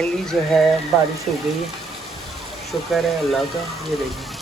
Finally जो है बारिश हो गई है, शुक्र है अल्लाह का। ये देखिए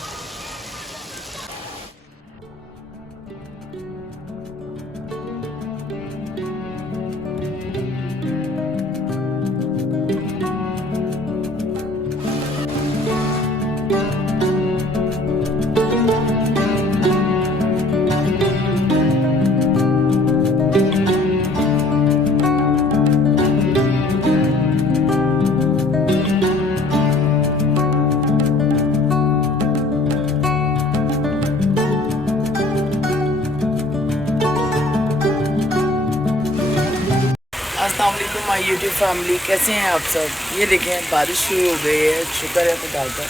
अस्सलाम वालेकुम माय यूट्यूब फैमिली, कैसे हैं आप सब। ये देखें बारिश शुरू हो गई है, शुक्र है खुदा का।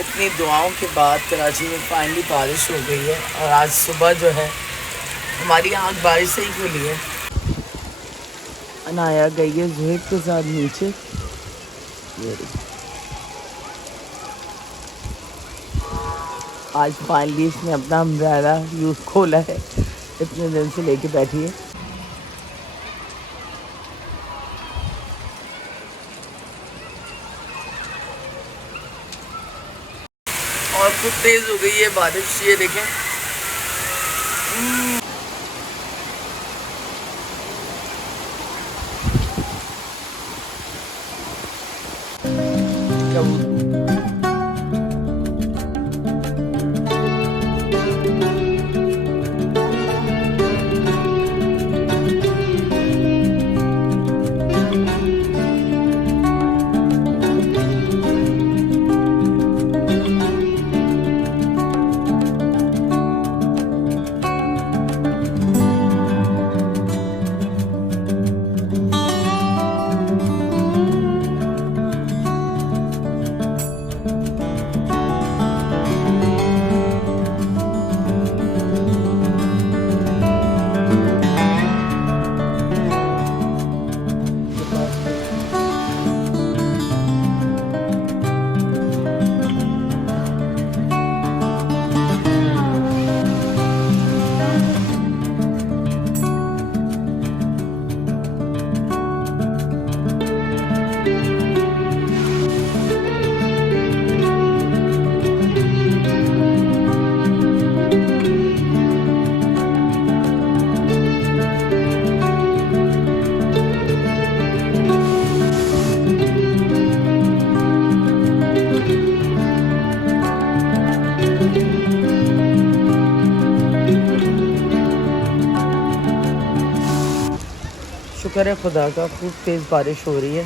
इतनी दुआओं के बाद कराची में फाइनली बारिश हो गई है और आज सुबह जो है हमारी आँख बारिश से ही खुली है। अनाया गई है ज़ुहैब के साथ नीचे। ये आज फाइनली इसने अपना अम्ब्रेला यूज़ खोला है, इतने दिन से लेके बैठी है। और खूब तेज़ हो गई है बारिश, ये देखें। शुक्र है खुदा का, खूब तेज़ बारिश हो रही है।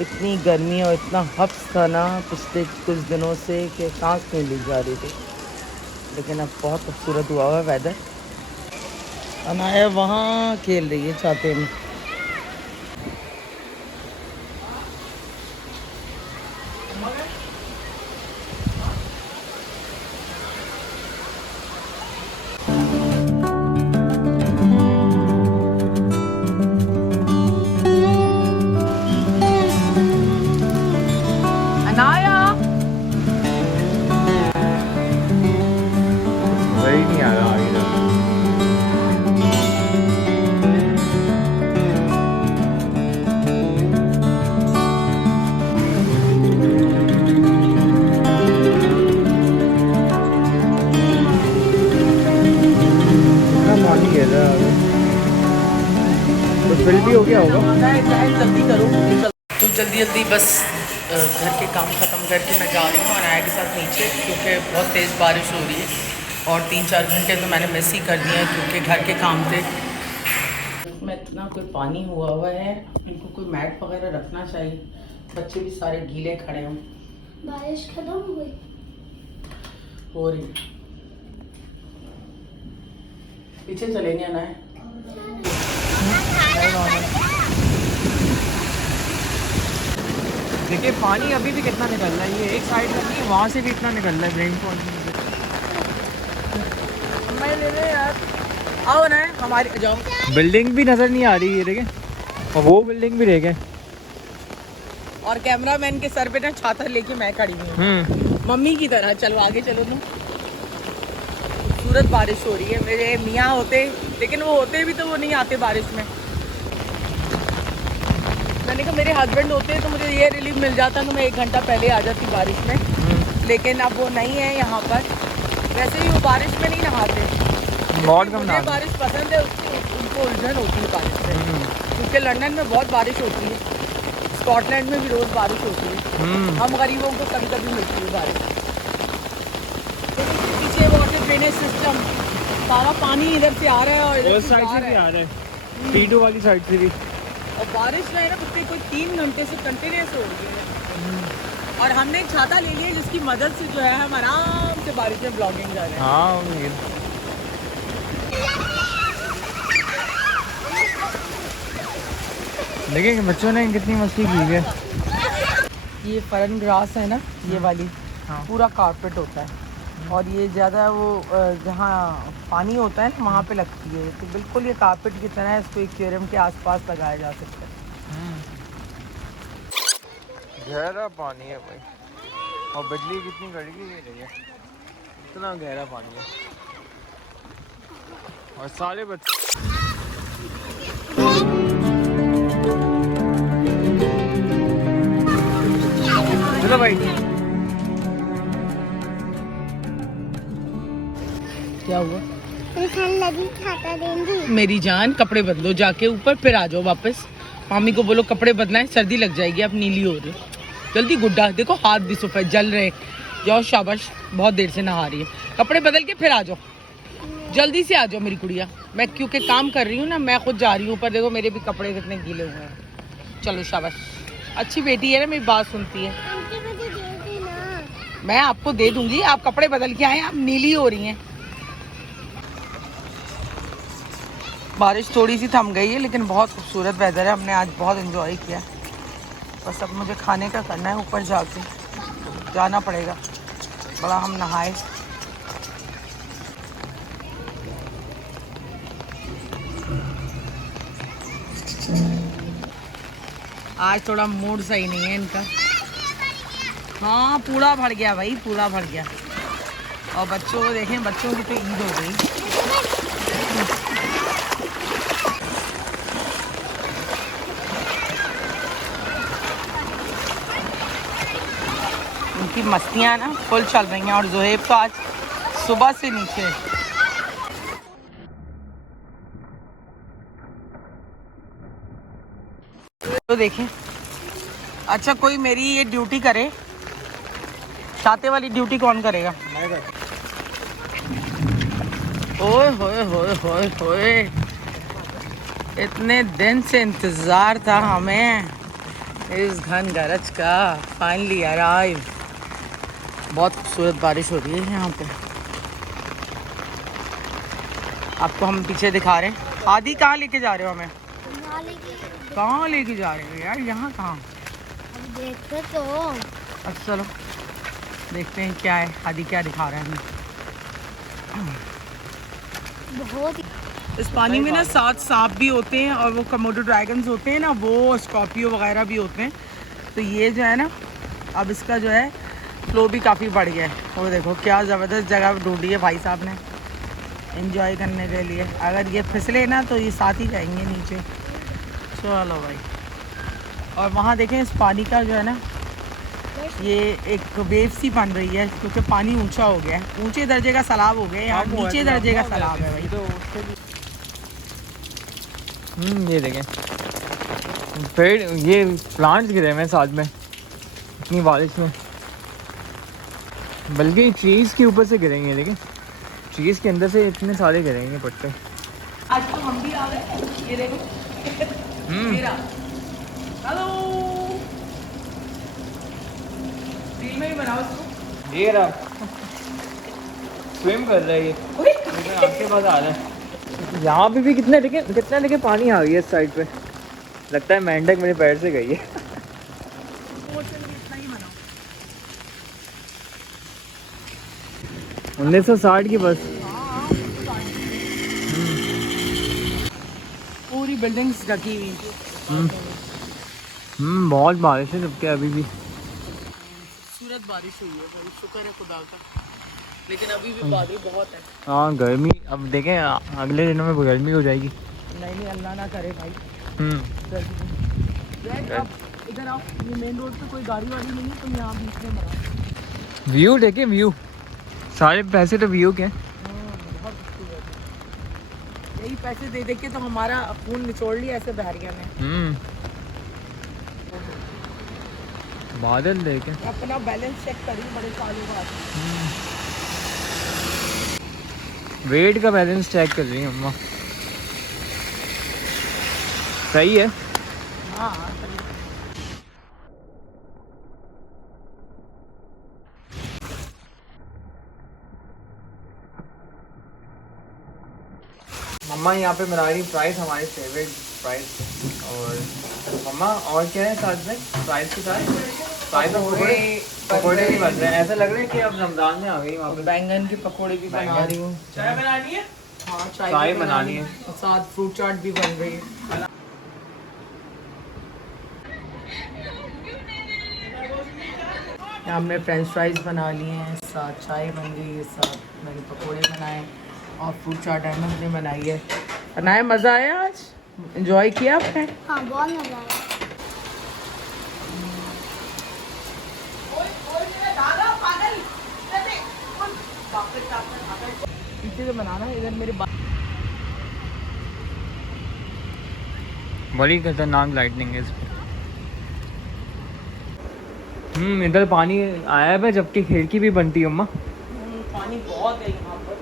इतनी गर्मी और इतना हब्स था ना पिछले कुछ दिनों से कि सांस नहीं ली जा रही थी, लेकिन अब बहुत खूबसूरत हुआ है वेदर। अनाया वहाँ खेल रही है छाते में। नहीं आ रहा आगे पानी है तो फिल भी हो गया होगा। जल्दी करो तो जल्दी बस घर के काम ख़त्म करके मैं जा रही हूँ अनाया के साथ नीचे, क्योंकि बहुत तेज़ बारिश हो रही है और 3-4 घंटे तो मैंने मिस ही कर दिए हैं क्योंकि घर के काम थे। इसमें इतना कोई पानी हुआ है, इनको कोई मैट वगैरह रखना चाहिए। बच्चे भी सारे गीले खड़े हों। बारिश खत्म हो गई हो रही, पीछे चलेंगे ना है। देखिए पानी अभी भी कितना निकल रहा है, ये एक साइड का नहीं, वहाँ से भी इतना निकल रहा है रेनफॉल। मैं ले ले यार, आओ ना हमारी, जाओ। बिल्डिंग भी नज़र नहीं आ रही है देखें, और वो बिल्डिंग भी देखें। और कैमरामैन के सर पे ना छाता लेके मैं खड़ी हूँ मम्मी की तरह। चलो आगे चलो ना। खूबसूरत बारिश हो रही है। मेरे मियाँ होते, लेकिन वो होते भी तो वो नहीं आते बारिश में। मैं मैंने कहा मेरे हस्बैंड होते तो मुझे ये रिलीफ मिल जाता तो मैं 1 घंटा पहले आ जाती बारिश में, लेकिन अब वो नहीं है यहाँ पर। वैसे ही वो बारिश में नहीं नहाते, बहुत कम मुझे नहाते। बारिश पसंद है, उनको उलझन होती है बारिश से, क्योंकि लंदन में बहुत बारिश होती है, स्कॉटलैंड में भी रोज़ बारिश होती है, हम गरीबों को कभी कभी मिलती है बारिश। पीछे वाटर ड्रेनेज सिस्टम, सारा पानी इधर से आ रहा है और इधर उस साइड से भी आ रहा है, T2 वाली साइड से भी। और बारिश जो है ना पिछले कोई 3 घंटे से कंटिन्यूस हो रही है, और हमने एक छाता ले लिया जिसकी मदद से जो है हम आराम से बारिश में ब्लॉगिंग कर रहे हैं। हाँ देखिए बच्चों ने कितनी मस्ती की है। ये फरन ग्रास है ना, ये वाली हाँ। पूरा कारपेट होता है, और ये ज़्यादा वो जहाँ पानी होता है ना वहाँ पे लगती है, तो बिल्कुल ये कारपेट की तरह है, इसको एक्वेरियम के आसपास लगाया जा सकता है। गहरा पानी है भाई, और बिजली कितनी कड़की गिर रही है, इतना गहरा पानी है। और सारे बच्चे चलो भाई। क्या हुआ? ठंड लगी, छाता देंगी। मेरी जान कपड़े बदलो जाके ऊपर, फिर आ जाओ वापस। मामी को बोलो कपड़े बदलाएं, सर्दी लग जाएगी, अब नीली हो रही है। जल्दी गुड्डा, देखो हाथ भी सफ़ेद जल रहे। जाओ शाबाश, बहुत देर से नहा रही है, कपड़े बदल के फिर आ जाओ, जल्दी से आ जाओ मेरी गुड़िया। मैं क्योंकि काम कर रही हूँ ना, मैं खुद जा रही हूँ ऊपर, देखो मेरे भी कपड़े कितने गीले हुए हैं। चलो शाबाश, अच्छी बेटी है ना, मेरी बात सुनती है। आंटी मुझे दे देना। मैं आपको दे दूंगी, आप कपड़े बदल के आए, आप नीली हो रही हैं। बारिश थोड़ी सी थम गई है, लेकिन बहुत खूबसूरत वेदर है, हमने आज बहुत एंजॉय किया। बस अब मुझे खाने का करना है, ऊपर जाके जाना पड़ेगा, बड़ा हम नहाए। आज थोड़ा मूड सही नहीं है इनका। हाँ पूरा भर गया भाई, पूरा भर गया। और बच्चों को देखें, बच्चों की तो ईद हो गई। उनकी मस्तियाँ ना फुल चल रही हैं, और जोहेब तो आज सुबह से नीचे है। तो देखें, अच्छा कोई मेरी ये ड्यूटी करे, छाते वाली ड्यूटी कौन करेगा? ओए होए होए होए होए, इतने दिन से इंतज़ार था हमें इस घन गरज का, फाइनली अराइव। बहुत खूबसूरत बारिश हो रही है यहाँ पे, आपको हम पीछे दिखा रहे हैं। आदि कहाँ लेके जा रहे हो हमें? कहाँ लेके जा रहे हो यार, यहाँ कहाँ? देखो तो। अच्छा चलो देखते हैं क्या है, आदि क्या दिखा रहे हैं हमें। बहुत इस पानी में ना 7 सांप भी होते हैं, और वो कमोडो ड्रैगन्स होते हैं ना, वो स्कॉर्पियो वगैरह भी होते हैं। तो ये जो है ना, अब इसका जो है फ्लो भी काफ़ी बढ़ गया है। वो देखो क्या ज़बरदस्त जगह ढूंढी है भाई साहब ने एंजॉय करने के लिए। अगर ये फिसले ना तो ये साथ ही जाएंगे नीचे। चलो भाई, और वहाँ देखें इस पानी का जो है ना, ये एक वेव सी बन रही है, क्योंकि पानी ऊंचा हो गया है, ऊंचे दर्जे का सैलाब हो गया है, यहाँ नीचे दर्जे का सैलाब है भाई। ये देखें पेड़, ये प्लांट्स गिरे हुए हैं साथ में इतनी बारिश में, बल्कि ट्रीज के ऊपर से गिरेंगे। देखें ट्रीज के अंदर से इतने सारे गिरेंगे पत्ते। आज तो हम भी आ गए, ये देखो। हेलो, रील में भी बनाओ इसको। ये रहा स्विम कर रहा है ये, आपके पास आ रहा है। यहाँ पे भी कितना देखे पानी आ गया है इस साइड पे, लगता है मेंढक मेरे पैर से गई है। 1960 की बस। पूरी बिल्डिंग्स ढकी हुई। बहुत बारिश है सबके अभी भी। सूरत बारिश हुई है भाई, शुक्र है खुदा का, लेकिन अभी भी बारिश बहुत है। हाँ गर्मी, अब देखें अगले दिनों में गर्मी हो जाएगी। नहीं अल्लाह ना करे भाई। गर्मी इधर आओ, ये मेन रोड पे कोई गाड़ी वाड़ी नहीं है, तुम यहाँ बीच में बनाओ। व्यू देखे, व्यू सारे पैसे तो व्यू के हैं। बहुत खूबसूरत है। यही पैसे दे दे के तो हमारा खून निचोड़ लिया ऐसे बहरिया ने। बादल देखे, अपना बैलेंस चेक करिए बड़े सालों बाद। वेट का बैलेंस चेक कर रही है अम्मा। सही है। हाँ हाँ, सही। मम्मा यहाँ पे बना रही फ्राइज, हमारी फेवरेट फ्राइज। और मम्मा और क्या है साथ में फ्राइज के साथ? फ्राइज और पकौड़े भी बन रहे हैं। ऐसा लग रहा है कि अब रमजान में आ गई वहाँ पे। बैंगन के पकोड़े भी बना रही हूँ। चाय बनानी है? हाँ, चाय भी बनानी है। और साथ फ्रूट चाट भी बन रही है। यहाँ हमने फ्रेंच फ्राइज बना लिए हैं, साथ चाय बन गई है, साथ मैंने पकोड़े बनाए और फ्रूट चाट अहमद ने बनाई है। बनाए, मज़ा आया आज? एंजॉय किया आपने? हाँ बहुत मजा आया। पीछे से बनाना, इधर मेरे बड़ी खतरनाक लाइटनिंग है इसमें। इधर पानी आया है जबकि खिड़की भी बनती है अम्मा। पानी बहुत है यहाँ पर।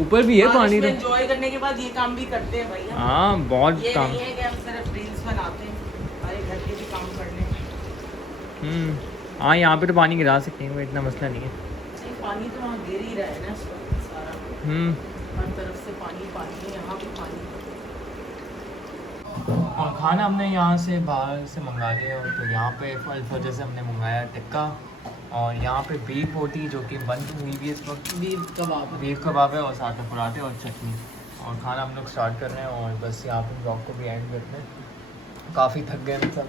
ऊपर भी है पानी तो। एंजॉय करने के बाद ये काम भी करते हैं भैया। हाँ बहुत ये काम। नहीं है कि हम सिर्फ रील्स बनाते हैं, हमारे घर के भी काम करने। हाँ यहाँ पे तो पानी गिरा सकते हैं, इतना मसला नहीं है। नहीं, पानी तो वहाँ गिर ही रहा है ना इस वक्त सारा। हर तरफ से पानी पानी है, यहाँ भी पानी। और खाना हमने यहाँ से बाहर से मंगा लिया, तो यहाँ पे फजर से हमने मंगाया टिक्का, और यहाँ पे बीफ रोटी जो कि बंद हुई भी इस वक्त। बीफ कबाब है और साथ में पराठे और चटनी। और खाना हम लोग स्टार्ट कर रहे हैं और बस यहाँ पे ब्लॉग को भी एंड करते हैं। काफ़ी थक गए हम सब।